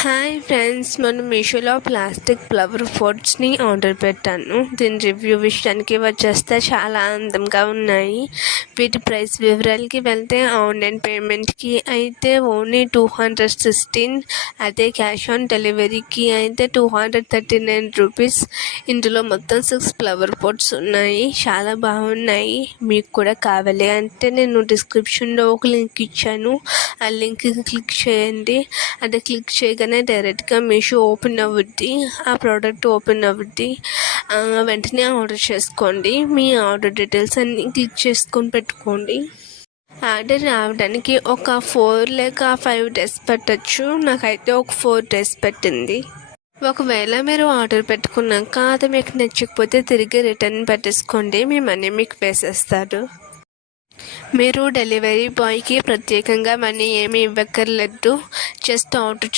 Hi friends, మనం మీషోలో plastic flower పోట్స్ని order పెట్టాను. దీని రివ్యూ విషయానికి వచ్చేస్తే చాలా అందంగా ఉన్నాయి. వీటి ప్రైస్ వివరాలకి వెళ్తే ఆన్లైన్ పేమెంట్కి అయితే ఓన్లీ 216, అదే క్యాష్ ఆన్ డెలివరీకి అయితే 239 రూపీస్. ఇందులో మొత్తం 6 ఫ్లవర్ పోట్స్ ఉన్నాయి. చాలా బాగున్నాయి. మీకు కూడా కావాలి అంటే నేను డిస్క్రిప్షన్లో ఒక లింక్ ఇచ్చాను. ఆ లింక్కి క్లిక్ చేయండి. అది క్లిక్ చేయగానే డైరెక్ట్గా మీషో ఓపెన్ అవుద్ది. ఆ ప్రోడక్ట్ ఓపెన్ అవుద్ది. వెంటనే ఆర్డర్ చేసుకోండి. మీ ఆర్డర్ డీటెయిల్స్ అన్నీ క్లిక్ చేసుకొని పెట్టుకోండి. ఆర్డర్ రావడానికి ఒక 4 లేక 5 డేస్ పట్టచ్చు. నాకైతే ఒక 4 డేస్ పట్టింది. ఒకవేళ మీరు ఆర్డర్ పెట్టుకున్నాక అది మీకు నచ్చకపోతే తిరిగి రిటర్న్ పెట్టేసుకోండి. మీ మనీ మీకు వేసేస్తారు. మీరు డెలివరీ బాయ్కి ప్రత్యేకంగా మనీ ఏమీ ఇవ్వక్కర్లేదు. Just order